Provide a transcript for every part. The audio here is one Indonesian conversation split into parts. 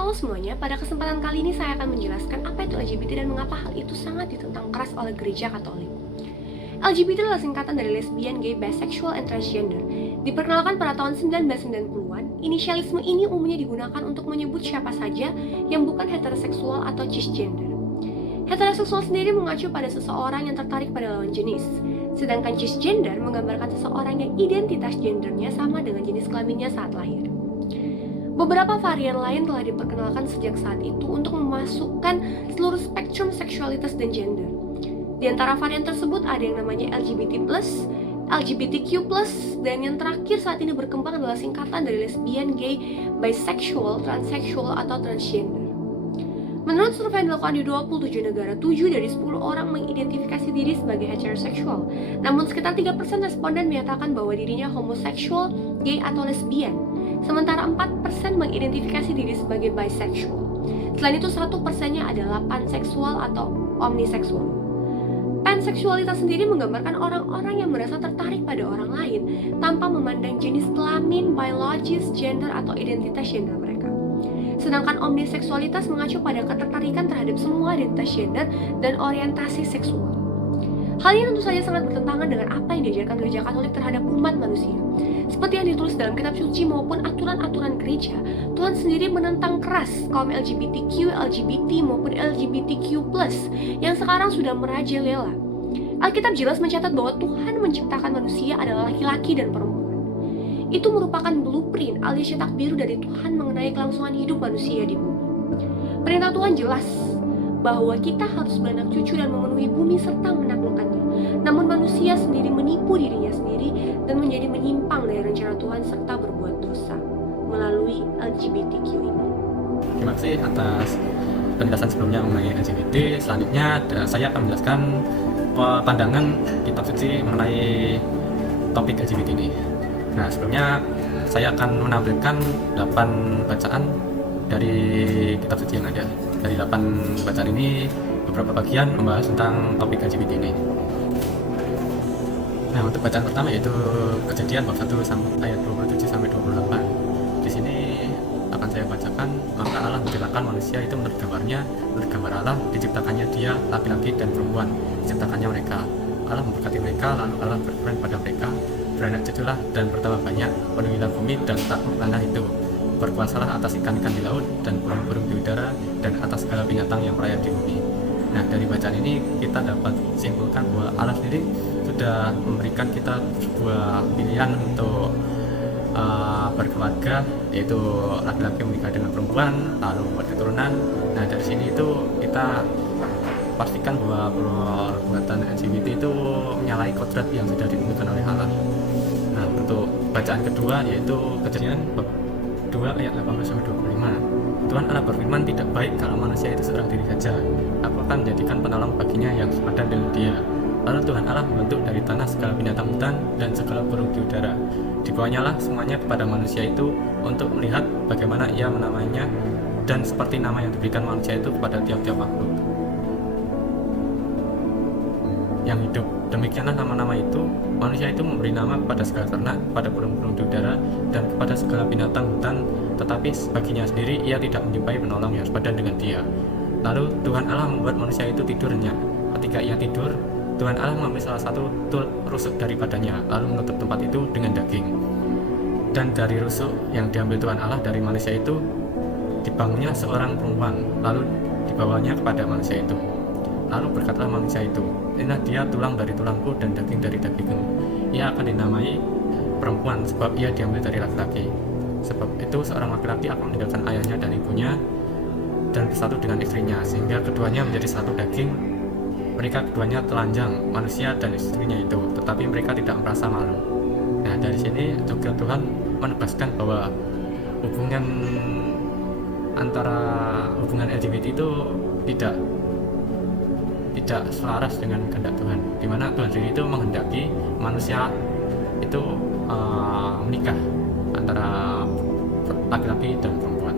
Halo semuanya, pada kesempatan kali ini saya akan menjelaskan apa itu LGBT dan mengapa hal itu sangat ditentang keras oleh gereja Katolik. LGBT adalah singkatan dari lesbian, gay, bisexual, and transgender. Diperkenalkan pada tahun 1990-an, inisialisme ini umumnya digunakan untuk menyebut siapa saja yang bukan heteroseksual atau cisgender. Heteroseksual sendiri mengacu pada seseorang yang tertarik pada lawan jenis, sedangkan cisgender menggambarkan seseorang yang identitas gendernya sama dengan jenis kelaminnya saat lahir. Beberapa varian lain telah diperkenalkan sejak saat itu untuk memasukkan seluruh spektrum seksualitas dan gender. Di antara varian tersebut ada yang namanya LGBT+, LGBTQ+, dan yang terakhir saat ini berkembang adalah singkatan dari lesbian, gay, bisexual, transseksual, atau transgender. Menurut survei yang dilakukan di 27 negara, 7 dari 10 orang mengidentifikasi diri sebagai heteroseksual. Namun sekitar 3% responden menyatakan bahwa dirinya homoseksual, gay, atau lesbian. Sementara 4% mengidentifikasi diri sebagai bisexual. Selain itu 1%-nya adalah panseksual atau omniseksual. Panseksualitas sendiri menggambarkan orang-orang yang merasa tertarik pada orang lain tanpa memandang jenis kelamin, biologis, gender, atau identitas gender mereka. Sedangkan omniseksualitas mengacu pada ketertarikan terhadap semua identitas gender dan orientasi seksual. Hal ini tentu saja sangat bertentangan dengan apa yang diajarkan gereja Katolik terhadap umat manusia. Seperti yang ditulis dalam kitab suci maupun aturan-aturan gereja, Tuhan sendiri menentang keras kaum LGBTQ, LGBT maupun LGBTQ+, yang sekarang sudah merajalela. Alkitab jelas mencatat bahwa Tuhan menciptakan manusia adalah laki-laki dan perempuan. Itu merupakan blueprint alias cetak biru dari Tuhan mengenai kelangsungan hidup manusia di bumi. Perintah Tuhan jelas bahwa kita harus beranak cucu dan memenuhi bumi serta menaklukkannya. Namun manusia sendiri menipu dirinya sendiri dan menjadi menyimpang dari rencana Tuhan serta berbuat dosa melalui LGBTQ ini. Terima kasih atas penjelasan sebelumnya mengenai LGBT. Selanjutnya saya akan menjelaskan pandangan kitab suci mengenai topik LGBT ini. Nah, sebelumnya saya akan menampilkan 8 bacaan dari kitab suci yang ada. Dari 8 bacaan ini, beberapa bagian membahas tentang topik LGBT ini. Nah, untuk bacaan pertama yaitu Kejadian bab 1 ayat 27 sampai 28. Di sini akan saya bacakan, maka Allah menciptakan manusia itu menurut gambarnya, menurut gambar Allah diciptakannya dia laki-laki dan perempuan, diciptakannya mereka. Allah memberkati mereka, lalu Allah berfirman pada mereka, beranak cuculah dan bertambah banyak, penuhilah bumi dan taklukkanlah itu. Berkuasalah atas ikan-ikan di laut dan burung-burung di udara dan atas segala binatang yang merayap di bumi. Nah, dari bacaan ini kita dapat simpulkan bahwa Allah sendiri sudah memberikan kita sebuah pilihan untuk berkeluarga, yaitu laki-laki menikah dengan perempuan lalu berketurunan. Nah, dari sini itu kita pastikan bahwa perbuatan LGBT itu menyalahi kodrat yang sudah ditentukan oleh Allah. Nah, untuk bacaan kedua yaitu Kejadian bab 2 ayat 18 sampai 25. Tuhan Allah berfirman, tidak baik kalau manusia itu seorang diri saja. Aku akan menjadikan penolong baginya yang sepadan dengan dia. Lalu Tuhan Allah membentuk dari tanah segala binatang hutan dan segala burung di udara. Dibawanyalah semuanya kepada manusia itu untuk melihat bagaimana ia menamainya dan seperti nama yang diberikan manusia itu kepada tiap-tiap makhluk yang hidup. Demikianlah nama-nama itu. Manusia itu memberi nama kepada segala ternak, kepada burung-burung di udara, dan kepada segala binatang hutan. Tetapi baginya sendiri ia tidak menjumpai penolong yang sepadan dengan dia. Lalu Tuhan Allah membuat manusia itu tidurnya. Ketika ia tidur, Tuhan Allah mengambil salah satu rusuk daripadanya, lalu menutup tempat itu dengan daging. Dan dari rusuk yang diambil Tuhan Allah dari manusia itu, dibangunnya seorang perempuan, lalu dibawanya kepada manusia itu. Lalu berkatalah manusia itu, inilah dia tulang dari tulangku dan daging dari dagingku. Ia akan dinamai perempuan sebab ia diambil dari laki-laki. Sebab itu seorang laki-laki akan meninggalkan ayahnya dan ibunya dan bersatu dengan istrinya, sehingga keduanya menjadi satu daging. Mereka keduanya telanjang, manusia dan istrinya itu, tetapi mereka tidak merasa malu. Nah, dari sini juga Tuhan menegaskan bahwa hubungan LGBT itu tidak selaras dengan kehendak Tuhan, di mana Tuhan sendiri itu menghendaki manusia itu menikah antara laki-laki dan perempuan.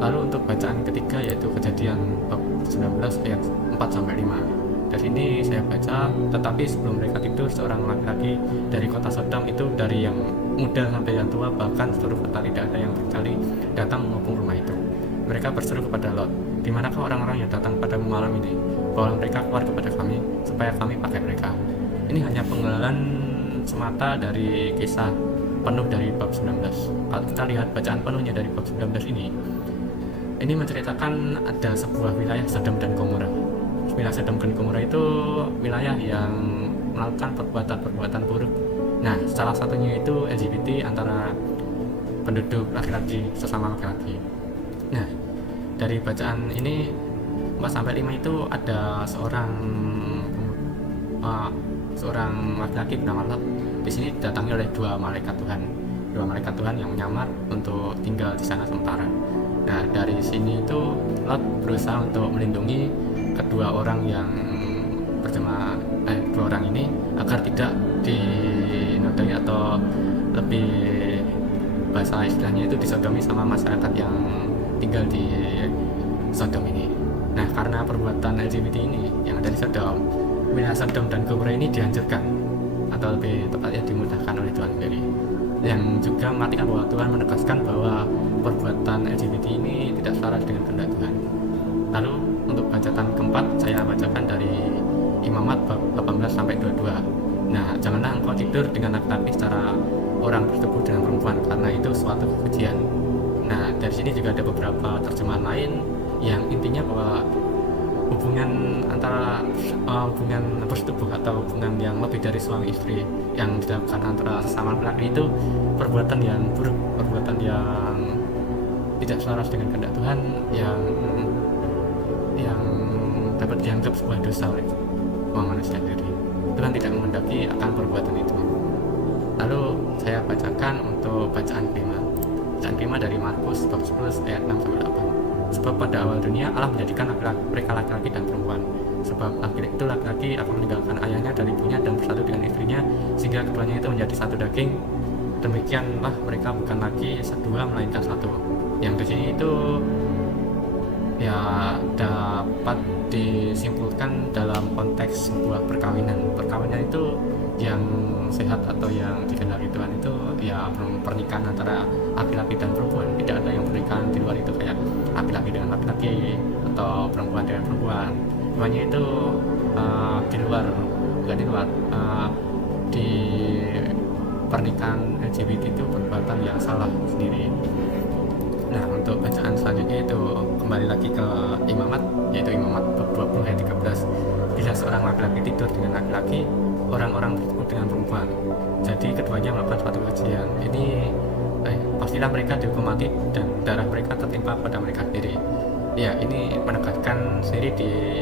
Lalu untuk bacaan ketiga yaitu Kejadian bab 19 ayat 4 sampai 5. Dari sini saya baca, tetapi sebelum mereka tidur, seorang laki-laki dari kota Sodom itu dari yang muda sampai yang tua, bahkan seluruh kota tidak ada yang kecuali datang mengepung rumah itu. Mereka berseru kepada Lot, "Di manakah orang-orang yang datang pada malam ini? Bawa mereka keluar kepada kami, supaya kami pakai mereka." Ini hanya penggalan semata dari kisah penuh dari bab 19. Kalau kita lihat bacaan penuhnya dari bab 19 ini menceritakan ada sebuah wilayah Sodom dan Gomora. Wilayah Sodom dan Gomora itu wilayah yang melakukan perbuatan-perbuatan buruk. Nah, salah satunya itu LGBT antara penduduk laki-laki sesama laki-laki. Nah, dari bacaan ini 4-5 itu ada seorang laki-laki bernama Lot. Di sini didatangi oleh dua malaikat Tuhan yang menyamar untuk tinggal di sana sementara. Nah, dari sini itu Lot berusaha untuk melindungi kedua orang ini agar tidak dinodai atau lebih bahasa istilahnya itu disodomi sama masyarakat yang tinggal di Sodom ini. Nah, karena perbuatan LGBT ini yang ada di Sodom, wilayah Sodom dan Gomora ini dihancurkan atau lebih tepatnya dimudahkan oleh Tuhan sendiri, yang juga mematikan bahwa Tuhan menegaskan bahwa perbuatan LGBT ini tidak selaras dengan kehendak Tuhan. Lalu untuk bacaan keempat saya bacakan dari Imamat bab 18-22. Nah, janganlah engkau tidur dengan laki-laki secara orang bersetubuh dengan perempuan, karena itu suatu kekejian. Nah, dari sini juga ada beberapa terjemahan lain yang intinya bahwa hubungan antara hubungan bersetubuh atau hubungan yang lebih dari suami istri yang dilakukan antara sesama laki-laki itu perbuatan yang buruk, perbuatan yang tidak selaras dengan kehendak Tuhan, yang dapat dianggap sebuah dosa oleh manusia sendiri. Tuhan tidak menghendaki akan perbuatan itu. Lalu saya bacakan untuk bacaan kelima dari Markus bab 10 ayat 6-8. Sebab pada awal dunia Allah menjadikan mereka laki-laki dan perempuan. Sebab laki-laki akan meninggalkan ayahnya dan ibunya dan bersatu dengan istrinya, sehingga keduanya itu menjadi satu daging. Demikianlah mereka bukan lagi dua melainkan satu. Yang di sini itu ya dapat disimpulkan dalam konteks sebuah perkawinan. Perkawinan itu yang sehat atau yang dikehendaki Tuhan itu ya pernikahan antara laki-laki dan perempuan. Tidak ada yang pernikahan di luar itu kayak laki-laki dengan laki-laki atau perempuan dengan perempuan. Semuanya itu di pernikahan LGBT itu perbuatan yang salah sendiri. Nah, untuk bacaan selanjutnya itu kembali lagi ke Imamat, yaitu Imamat bab 20 ayat 13. Bila seorang laki-laki tidur dengan laki-laki, orang-orang tersebut dengan perempuan, jadi keduanya melakukan suatu kekejian. Ini pastilah mereka dihukum mati dan darah mereka tertimpa pada mereka sendiri. Ya, ini menegaskan sendiri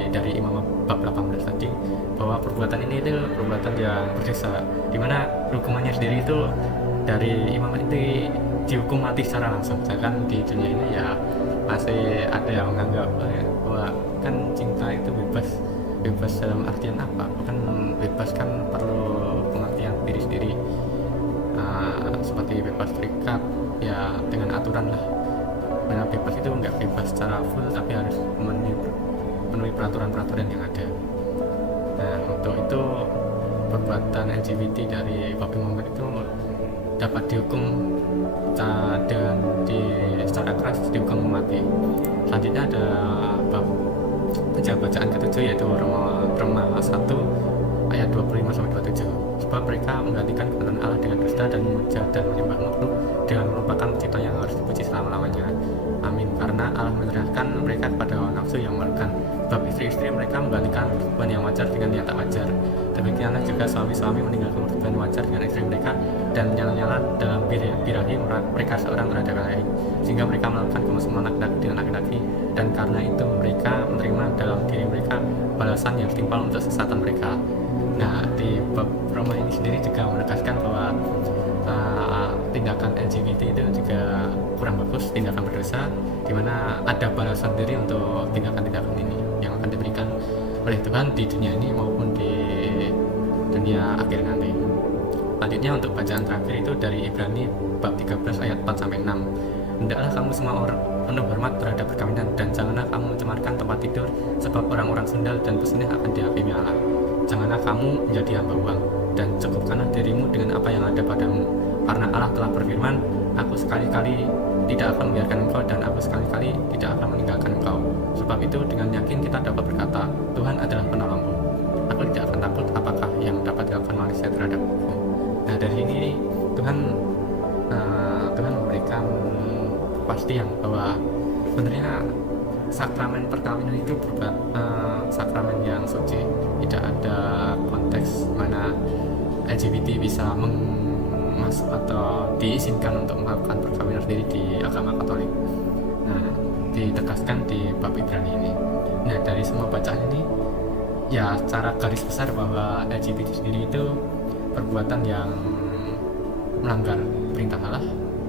dari Imamat bab 18 tadi bahwa perbuatan ini itu perbuatan yang berdosa, dimana hukumannya sendiri itu dari Imamat itu dihukum mati secara langsung. Sedangkan di dunia ini ya masih ada yang menganggap bahwa kan cinta itu bebas dalam artian apa? Bukan bebas kan perlu pengertian diri sendiri, seperti bebas terikat ya dengan aturan lah. Karena bebas itu nggak bebas secara full, tapi harus memenuhi peraturan-peraturan yang ada. Nah, untuk itu perbuatan LGBT dari Bapak Muhammad itu dapat dihukum dan secara keras dihukum mati. Selanjutnya ada bacaan ke-7 yaitu Roma 1 ayat 25-27. Sebab mereka menggantikan kebenaran Allah dengan dusta dan memuja dan menyembah makhluk dengan merupakan cipta yang harus dipuji selama-lamanya. Amin. Karena Allah menyerahkan mereka kepada hawa nafsu yang melekat. Sebab istri-istri mereka menggantikan perbuatan yang wajar dengan yang tak wajar. Demikianlah juga suami-suami meninggalkan perbuatan wajar dengan istri mereka dan nyala-nyala dalam birahi mereka seorang terhadap lain, sehingga mereka melakukan kemesuman laki-laki dengan laki-laki, dan karena itu mereka menerima dalam diri mereka balasan yang setimpal untuk kesesatan mereka. Nah, di bab Roma ini sendiri juga menegaskan bahwa tindakan LGBT itu juga kurang bagus, tindakan berdosa, di mana ada balasan diri untuk tindakan-tindakan ini yang akan diberikan oleh Tuhan di dunia ini maupun di dunia akhir nanti. Selanjutnya untuk bacaan terakhir itu dari Ibrani bab 13 ayat 4-6. Hendaklah kamu semua orang penuh hormat terhadap perkawinan, dan janganlah kamu mencemarkan tempat tidur, sebab orang-orang sundal dan pesinah akan dihakimi Allah. Janganlah kamu menjadi hamba uang, dan cukupkanlah dirimu dengan apa yang ada padamu. Karena Allah telah berfirman, aku sekali-kali tidak akan membiarkan engkau dan aku sekali-kali tidak akan meninggalkan engkau. Sebab itu dengan yakin kita dapat berkata, Tuhan adalah penolongku. Aku tidak akan takut apakah yang dapat dilakukan manusia terhadapku. Nah, dari sini Tuhan memberikan kepastian bahwa sebenarnya sakramen perkawinan itu sakramen yang suci. Tidak ada konteks mana LGBT bisa masuk atau diizinkan untuk melakukan perkawinan sendiri di agama Katolik. Nah, ditegaskan di bab Ibrani ini. Nah, dari semua bacaan ini ya secara garis besar bahwa LGBT sendiri itu perbuatan yang melanggar perintah Allah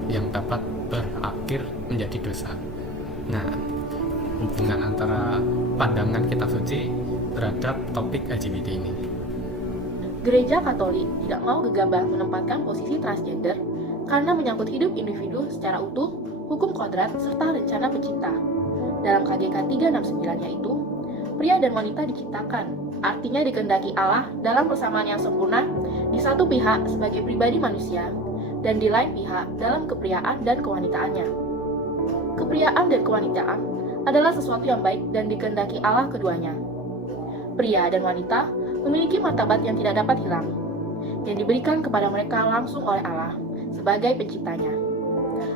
yang dapat berakhir menjadi dosa. Nah, hubungan antara pandangan kitab suci terhadap topik LGBT ini. Gereja Katolik tidak mau gegabah menempatkan posisi transgender karena menyangkut hidup individu secara utuh, hukum kodrat, serta rencana pencipta. Dalam KGK 369 yaitu, pria dan wanita diciptakan, artinya dikehendaki Allah dalam persamaan yang sempurna di satu pihak sebagai pribadi manusia, dan di lain pihak dalam kepriaan dan kewanitaannya. Kepriaan dan kewanitaan adalah sesuatu yang baik dan dikehendaki Allah keduanya. Pria dan wanita memiliki martabat yang tidak dapat hilang, yang diberikan kepada mereka langsung oleh Allah sebagai penciptanya.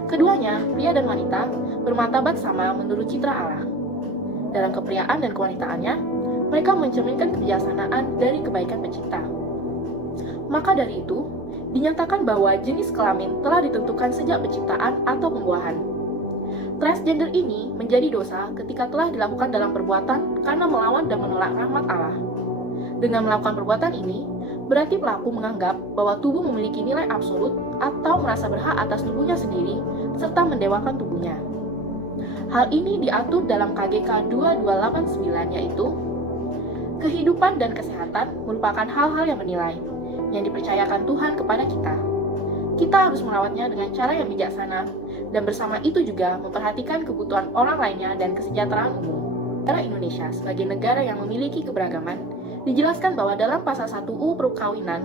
Keduanya, pria dan wanita, bermartabat sama menurut citra Allah. Dalam kepriaan dan kewanitaannya, mereka mencerminkan kebijaksanaan dari kebaikan pencipta. Maka dari itu, dinyatakan bahwa jenis kelamin telah ditentukan sejak penciptaan atau pembuahan. Transgender ini menjadi dosa ketika telah dilakukan dalam perbuatan karena melawan dan menolak rahmat Allah. Dengan melakukan perbuatan ini, berarti pelaku menganggap bahwa tubuh memiliki nilai absolut atau merasa berhak atas tubuhnya sendiri, serta mendewakan tubuhnya. Hal ini diatur dalam KGK 2289 yaitu, kehidupan dan kesehatan merupakan hal-hal yang bernilai, yang dipercayakan Tuhan kepada kita. Kita harus merawatnya dengan cara yang bijaksana, dan bersama itu juga memperhatikan kebutuhan orang lainnya dan kesejahteraan umum. Negara Indonesia sebagai negara yang memiliki keberagaman, dijelaskan bahwa dalam pasal 1 UU Perkawinan,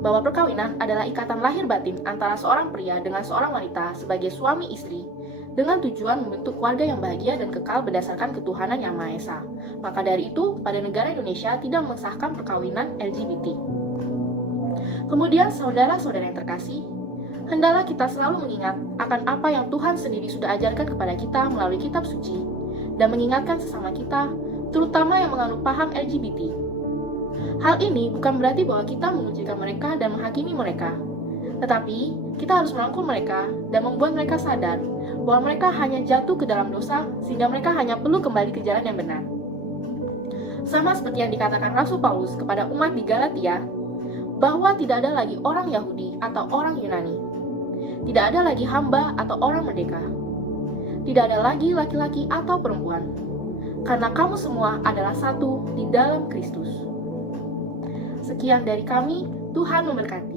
bahwa perkawinan adalah ikatan lahir batin antara seorang pria dengan seorang wanita sebagai suami istri, dengan tujuan membentuk keluarga yang bahagia dan kekal berdasarkan ketuhanan yang Maha Esa. Maka dari itu, pada negara Indonesia tidak mengesahkan perkawinan LGBT. Kemudian, saudara-saudara yang terkasih, hendaklah kita selalu mengingat akan apa yang Tuhan sendiri sudah ajarkan kepada kita melalui kitab suci, dan mengingatkan sesama kita, terutama yang menganut paham LGBT. Hal ini bukan berarti bahwa kita mengucilkan mereka dan menghakimi mereka, tetapi kita harus merangkul mereka dan membuat mereka sadar bahwa mereka hanya jatuh ke dalam dosa sehingga mereka hanya perlu kembali ke jalan yang benar. Sama seperti yang dikatakan Rasul Paulus kepada umat di Galatia, bahwa tidak ada lagi orang Yahudi atau orang Yunani, tidak ada lagi hamba atau orang merdeka, tidak ada lagi laki-laki atau perempuan, karena kamu semua adalah satu di dalam Kristus. Sekian dari kami, Tuhan memberkati.